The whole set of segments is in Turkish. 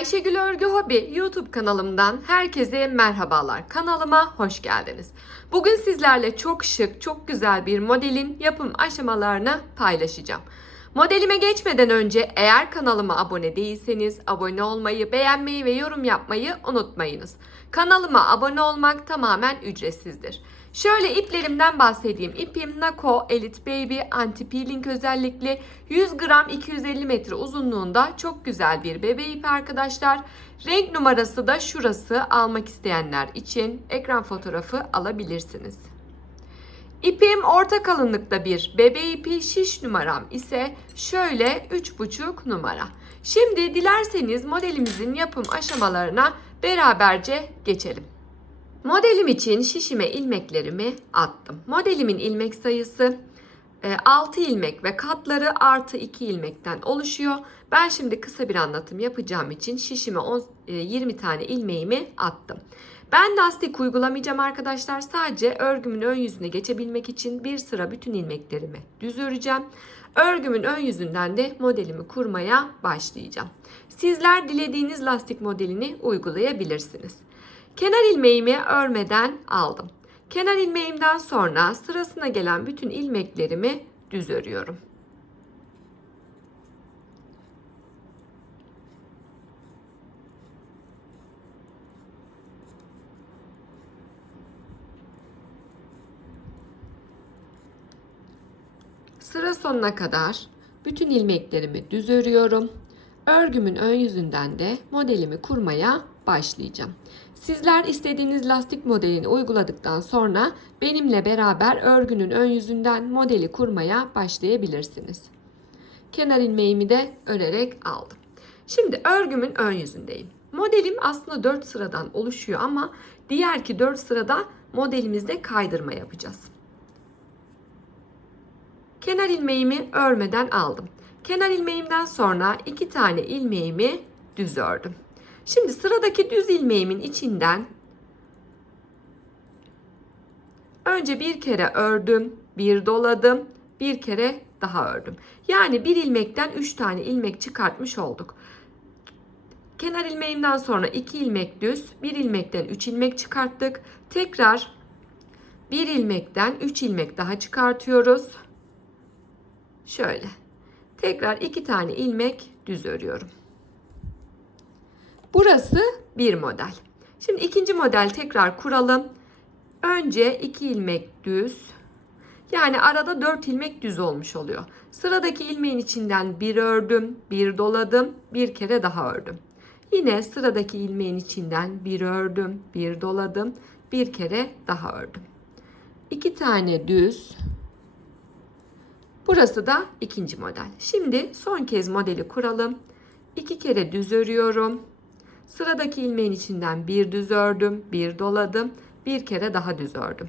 Ayşegül Örgü Hobi YouTube kanalımdan herkese merhabalar. Kanalıma hoş geldiniz. Bugün sizlerle çok şık, çok güzel bir modelin yapım aşamalarını paylaşacağım. Modelime geçmeden önce eğer kanalıma abone değilseniz abone olmayı, beğenmeyi ve yorum yapmayı unutmayınız. Kanalıma abone olmak tamamen ücretsizdir. Şöyle iplerimden bahsedeyim. İpim Nako Elite Baby anti peeling özellikli 100 gram 250 metre uzunluğunda çok güzel bir bebe ipi arkadaşlar. Renk numarası da şurası almak isteyenler için ekran fotoğrafı alabilirsiniz. İpim orta kalınlıkta bir bebe ipi şiş numaram ise şöyle 3,5 numara. Şimdi dilerseniz modelimizin yapım aşamalarına beraberce geçelim. Modelim için şişime ilmeklerimi attım. Modelimin ilmek sayısı 6 ilmek ve katları artı 2 ilmekten oluşuyor. Ben şimdi kısa bir anlatım yapacağım için şişime 10, 20 tane ilmeğimi attım. Ben lastik uygulamayacağım arkadaşlar. Sadece örgümün ön yüzüne geçebilmek için bir sıra bütün ilmeklerimi düz öreceğim. Örgümün ön yüzünden de modelimi kurmaya başlayacağım. Sizler dilediğiniz lastik modelini uygulayabilirsiniz. Kenar ilmeğimi örmeden aldım. Kenar ilmeğimden sonra sırasına gelen bütün ilmeklerimi düz örüyorum. Sıra sonuna kadar bütün ilmeklerimi düz örüyorum. Örgümün ön yüzünden de modelimi kurmaya başlayacağım. Sizler istediğiniz lastik modelini uyguladıktan sonra benimle beraber örgünün ön yüzünden modeli kurmaya başlayabilirsiniz. Kenar ilmeğimi de örerek aldım. Şimdi örgümün ön yüzündeyim. Modelim aslında 4 sıradan oluşuyor ama diğer ki 4 sırada modelimizde kaydırma yapacağız. Kenar ilmeğimi örmeden aldım. Kenar ilmeğimden sonra iki tane ilmeğimi düz ördüm. Şimdi sıradaki düz ilmeğimin içinden önce bir kere ördüm, bir doladım, bir kere daha ördüm. Yani bir ilmekten 3 tane ilmek çıkartmış olduk. Kenar ilmeğinden sonra 2 ilmek düz, bir ilmekten 3 ilmek çıkarttık. Tekrar bir ilmekten 3 ilmek daha çıkartıyoruz. Şöyle. Tekrar 2 tane ilmek düz örüyorum. Burası bir model. Şimdi ikinci model tekrar kuralım. Önce 2 ilmek düz. Yani arada 4 ilmek düz olmuş oluyor. Sıradaki ilmeğin içinden bir ördüm, bir doladım, bir kere daha ördüm. Yine sıradaki ilmeğin içinden bir ördüm, bir doladım, bir kere daha ördüm. 2 tane düz. Burası da ikinci model. Şimdi son kez modeli kuralım. 2 kere düz örüyorum. Sıradaki ilmeğin içinden bir düz ördüm, bir doladım, bir kere daha düz ördüm.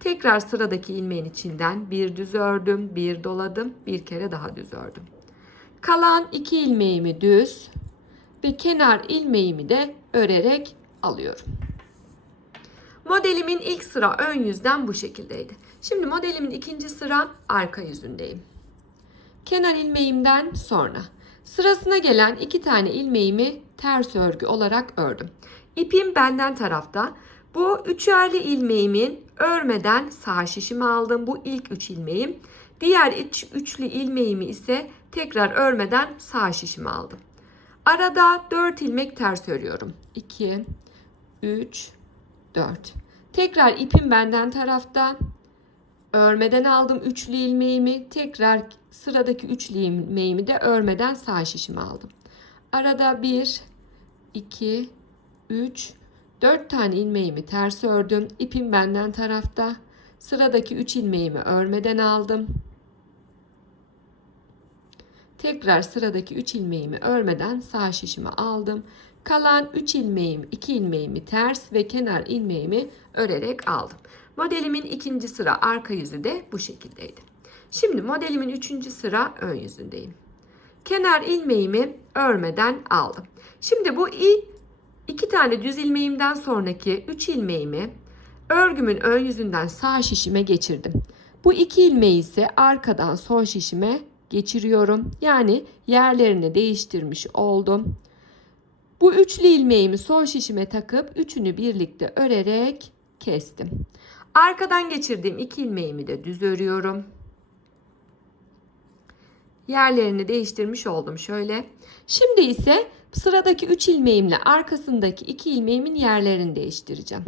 Tekrar sıradaki ilmeğin içinden bir düz ördüm, bir doladım, bir kere daha düz ördüm. Kalan iki ilmeğimi düz ve kenar ilmeğimi de örerek alıyorum. Modelimin ilk sıra ön yüzden bu şekildeydi. Şimdi modelimin ikinci sıra arka yüzündeyim. Kenar ilmeğimden sonra sırasına gelen iki tane ilmeğimi ters örgü olarak ördüm. İpim benden tarafta. Bu üçerli ilmeğimin örmeden sağ şişimi aldım. Bu ilk üç ilmeğim. Diğer üç, üçlü ilmeğimi ise tekrar örmeden sağ şişimi aldım. Arada 4 ilmek ters örüyorum. 2 3 4. Tekrar ipim benden tarafta. Örmeden aldım üçlü ilmeğimi. Tekrar sıradaki üçlü ilmeğimi de örmeden sağ şişime aldım. Arada 1 2 3 4 tane ilmeğimi ters ördüm. İpim benden tarafta. Sıradaki 3 ilmeğimi örmeden aldım. Tekrar sıradaki 3 ilmeğimi örmeden sağ şişime aldım. Kalan 3 ilmeğim, 2 ilmeğimi ters ve kenar ilmeğimi örerek aldım. Modelimin ikinci sıra arka yüzü de bu şekildeydi. Şimdi modelimin üçüncü sıra ön yüzündeyim. Kenar ilmeğimi örmeden aldım. Şimdi bu iki tane düz ilmeğimden sonraki 3 ilmeğimi örgümün ön yüzünden sağ şişime geçirdim. Bu iki ilmeği ise arkadan sol şişime geçiriyorum. Yani yerlerini değiştirmiş oldum. Bu üçlü ilmeğimi son şişime takıp üçünü birlikte örerek kestim. Arkadan geçirdiğim iki ilmeğimi de düz örüyorum. Yerlerini değiştirmiş oldum şöyle. Şimdi ise sıradaki 3 ilmeğimle arkasındaki 2 ilmeğimin yerlerini değiştireceğim.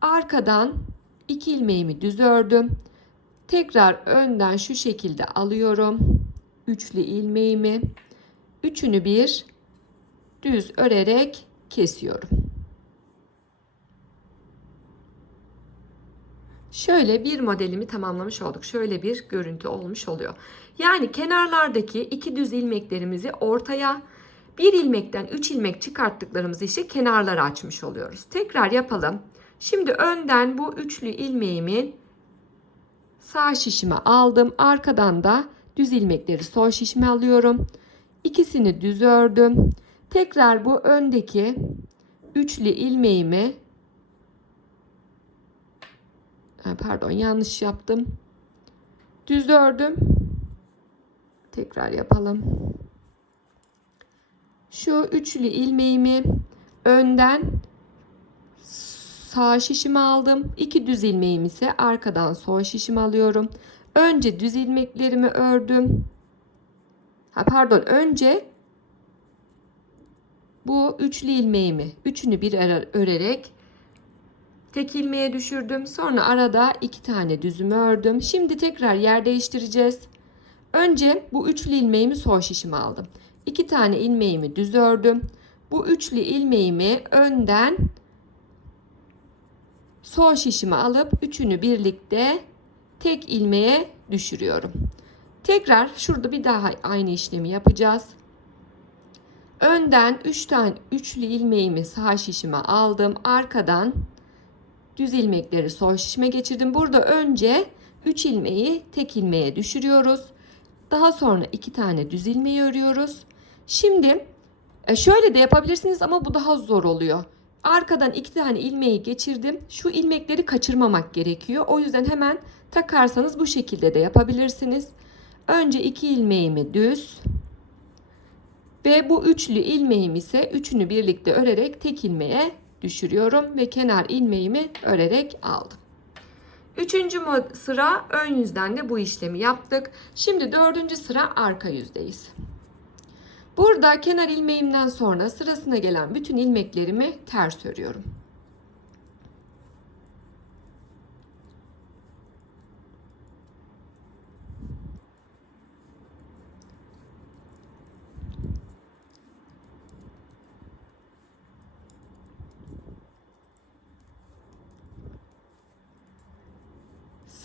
Arkadan 2 ilmeğimi düz ördüm. Tekrar önden şu şekilde alıyorum. Üçlü ilmeğimi. Üçünü bir düz örerek kesiyorum. Şöyle bir modelimi tamamlamış olduk. Şöyle bir görüntü olmuş oluyor. Yani kenarlardaki iki düz ilmeklerimizi ortaya bir ilmekten 3 ilmek çıkarttıklarımızı işte kenarlara açmış oluyoruz. Tekrar yapalım. Şimdi önden bu üçlü ilmeğimin sağ şişime aldım. Arkadan da düz ilmekleri sol şişime alıyorum. İkisini düz ördüm. Tekrar bu öndeki üçlü ilmeğimi pardon yanlış yaptım. Düz ördüm. Tekrar yapalım. Şu üçlü ilmeğimi önden sağ şişime aldım. İki düz ilmeğimi ise arkadan sol şişime alıyorum. Önce düz ilmeklerimi ördüm. Ha pardon önce bu üçlü ilmeğimi üçünü bir örerek tek ilmeğe düşürdüm. Sonra arada iki tane düzümü ördüm. Şimdi tekrar yer değiştireceğiz. Önce bu üçlü ilmeğimi sol şişime aldım. İki tane ilmeğimi düz ördüm. Bu üçlü ilmeğimi önden sol şişime alıp üçünü birlikte tek ilmeğe düşürüyorum. Tekrar şurada bir daha aynı işlemi yapacağız. Önden 3 tane üçlü ilmeğimi sağ şişime aldım. Arkadan düz ilmekleri sol şişime geçirdim. Burada önce 3 ilmeği tek ilmeğe düşürüyoruz. Daha sonra 2 tane düz ilmeği örüyoruz. Şimdi e, şöyle de yapabilirsiniz ama bu daha zor oluyor. Arkadan 2 tane ilmeği geçirdim. Şu ilmekleri kaçırmamak gerekiyor. O yüzden hemen takarsanız bu şekilde de yapabilirsiniz. Önce 2 ilmeğimi düz ve bu üçlü ilmeğim ise üçünü birlikte örerek tek ilmeğe düşürüyorum ve kenar ilmeğimi örerek aldım. Üçüncü sıra ön yüzden de bu işlemi yaptık. Şimdi dördüncü sıra arka yüzdeyiz. Burada kenar ilmeğimden sonra sırasına gelen bütün ilmeklerimi ters örüyorum.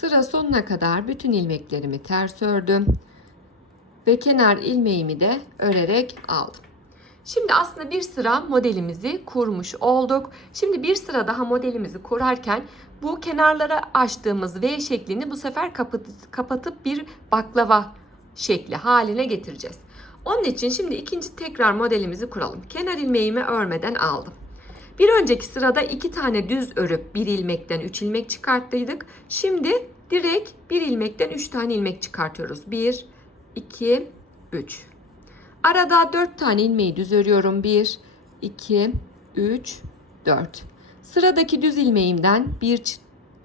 Sıra sonuna kadar bütün ilmeklerimi ters ördüm ve kenar ilmeğimi de örerek aldım. Şimdi aslında bir sıra modelimizi kurmuş olduk. Şimdi bir sıra daha modelimizi kurarken bu kenarlara açtığımız V şeklini bu sefer kapatıp bir baklava şekli haline getireceğiz. Onun için şimdi ikinci tekrar modelimizi kuralım. Kenar ilmeğimi örmeden aldım. Bir önceki sırada iki tane düz örüp bir ilmekten üç ilmek çıkarttıydık. Şimdi direkt bir ilmekten üç tane ilmek çıkartıyoruz. Bir, 2, 3. Arada 4 tane ilmeği düz örüyorum. 1, 2, 3, 4. Sıradaki düz ilmeğimden bir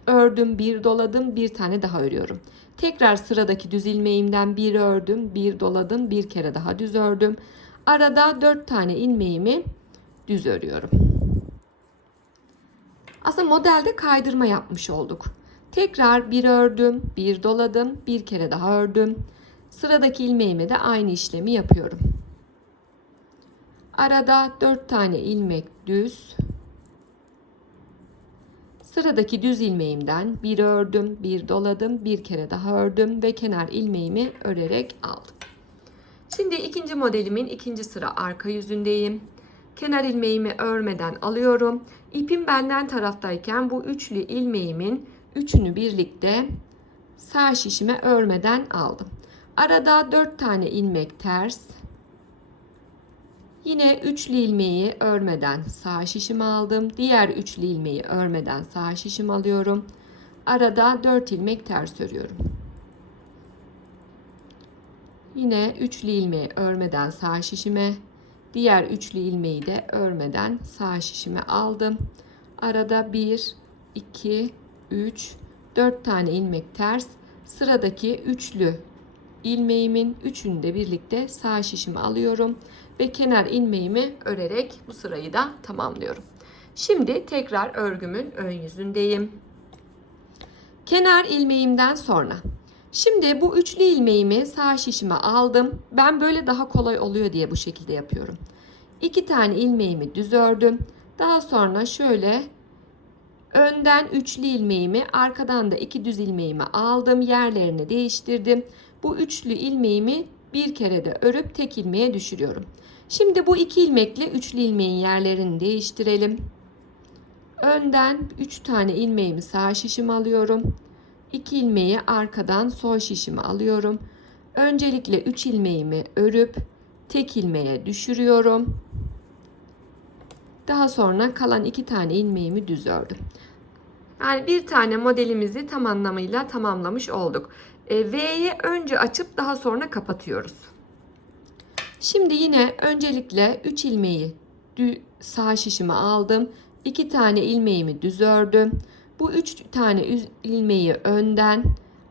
ördüm, bir doladım, bir tane daha örüyorum. Tekrar sıradaki düz ilmeğimden bir ördüm, bir doladım, bir kere daha düz ördüm. Arada 4 tane ilmeğimi düz örüyorum. Aslında modelde kaydırma yapmış olduk. Tekrar bir ördüm, bir doladım, bir kere daha ördüm. Sıradaki ilmeğime de aynı işlemi yapıyorum. Arada 4 tane ilmek düz. Sıradaki düz ilmeğimden bir ördüm, bir doladım, bir kere daha ördüm ve kenar ilmeğimi örerek aldım. Şimdi ikinci modelimin ikinci sıra arka yüzündeyim. Kenar ilmeğimi örmeden alıyorum. İpim benden taraftayken bu üçlü ilmeğimin üçünü birlikte sağ şişime örmeden aldım. Arada 4 tane ilmek ters. Yine üçlü ilmeği örmeden sağ şişim aldım. Diğer üçlü ilmeği örmeden sağ şişim alıyorum. Arada 4 ilmek ters örüyorum. Yine üçlü ilmeği örmeden sağ şişime, diğer üçlü ilmeği de örmeden sağ şişime aldım. Arada 1, 2, 3, 4 tane ilmek ters. Sıradaki üçlü ilmeğimin üçünü de birlikte sağ şişime alıyorum ve kenar ilmeğimi örerek bu sırayı da tamamlıyorum. Şimdi tekrar örgümün ön yüzündeyim. Kenar ilmeğimden sonra Şimdi bu üçlü ilmeğimi sağ şişime aldım. Ben böyle daha kolay oluyor diye bu şekilde yapıyorum. İki tane ilmeğimi düz ördüm. Daha sonra şöyle önden üçlü ilmeğimi arkadan da iki düz ilmeğimi aldım. Yerlerini değiştirdim. Bu üçlü ilmeğimi bir kere de örüp tek ilmeğe düşürüyorum. Şimdi bu iki ilmekle üçlü ilmeğin yerlerini değiştirelim. Önden 3 tane ilmeğimi sağ şişime alıyorum. 2 ilmeği arkadan sol şişime alıyorum. Öncelikle 3 ilmeğimi örüp tek ilmeğe düşürüyorum. Daha sonra kalan 2 tane ilmeğimi düz ördüm. Yani bir tane modelimizi tam anlamıyla tamamlamış olduk. E, V'ye önce açıp daha sonra kapatıyoruz. Şimdi yine öncelikle 3 ilmeği sağ şişime aldım. 2 tane ilmeğimi düz ördüm. Bu 3 tane ilmeği önden,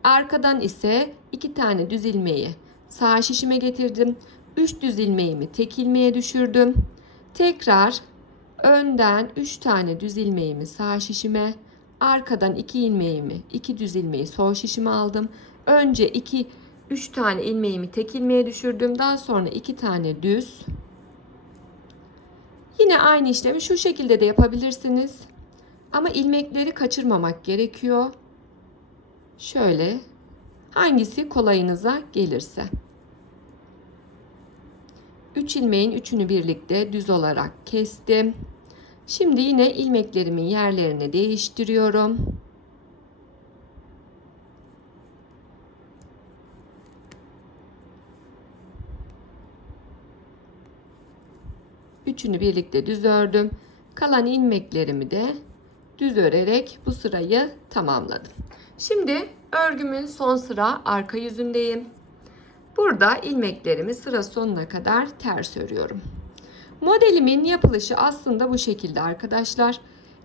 arkadan ise 2 tane düz ilmeği sağ şişime getirdim. 3 düz ilmeğimi tek ilmeğe düşürdüm. Tekrar önden 3 tane düz ilmeğimi sağ şişime, arkadan 2 ilmeğimi, 2 düz ilmeği sol şişime aldım. Önce 2 3 tane ilmeğimi tek ilmeğe düşürdüm. Daha sonra 2 tane düz. Yine aynı işlemi şu şekilde de yapabilirsiniz. Ama ilmekleri kaçırmamak gerekiyor. Şöyle hangisi kolayınıza gelirse. 3 ilmeğin üçünü birlikte düz olarak kestim. Şimdi yine ilmeklerimin yerlerini değiştiriyorum. Üçünü birlikte düz ördüm. Kalan ilmeklerimi de düz örerek bu sırayı tamamladım. Şimdi örgümün son sıra arka yüzündeyim. Burada ilmeklerimi sıra sonuna kadar ters örüyorum. Modelimin yapılışı aslında bu şekilde arkadaşlar.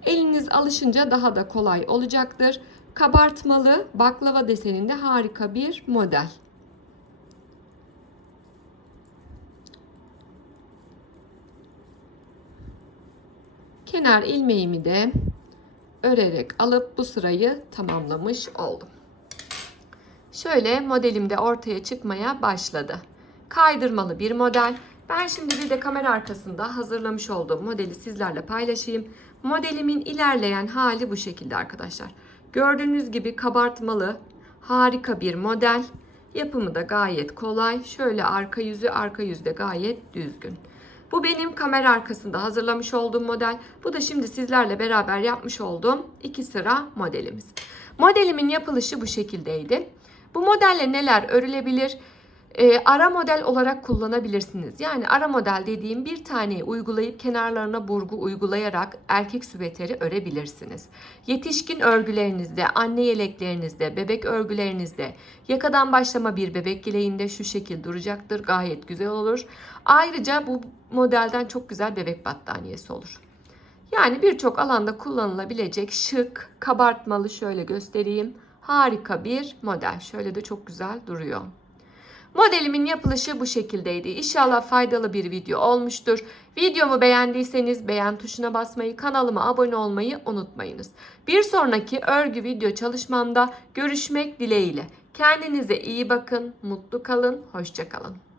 Eliniz alışınca daha da kolay olacaktır. Kabartmalı baklava deseninde harika bir model. Kenar ilmeğimi de örerek alıp bu sırayı tamamlamış oldum. Şöyle modelim de ortaya çıkmaya başladı. Kaydırmalı bir model. Ben şimdi bir de kamera arkasında hazırlamış olduğum modeli sizlerle paylaşayım. Modelimin ilerleyen hali bu şekilde arkadaşlar. Gördüğünüz gibi kabartmalı harika bir model. Yapımı da gayet kolay. Şöyle arka yüzü arka yüzde gayet düzgün. Bu benim kamera arkasında hazırlamış olduğum model. Bu da şimdi sizlerle beraber yapmış olduğum iki sıra modelimiz. Modelimin yapılışı bu şekildeydi. Bu modelle neler örülebilir? e, ara model olarak kullanabilirsiniz. Yani ara model dediğim bir taneyi uygulayıp kenarlarına burgu uygulayarak erkek süveteri örebilirsiniz. Yetişkin örgülerinizde, anne yeleklerinizde, bebek örgülerinizde, yakadan başlama bir bebek yeleğinde şu şekil duracaktır. Gayet güzel olur. Ayrıca bu modelden çok güzel bebek battaniyesi olur. Yani birçok alanda kullanılabilecek şık, kabartmalı şöyle göstereyim. Harika bir model. Şöyle de çok güzel duruyor. Modelimin yapılışı bu şekildeydi. İnşallah faydalı bir video olmuştur. Videomu beğendiyseniz beğen tuşuna basmayı, kanalıma abone olmayı unutmayınız. Bir sonraki örgü video çalışmamda görüşmek dileğiyle. Kendinize iyi bakın, mutlu kalın, hoşçakalın.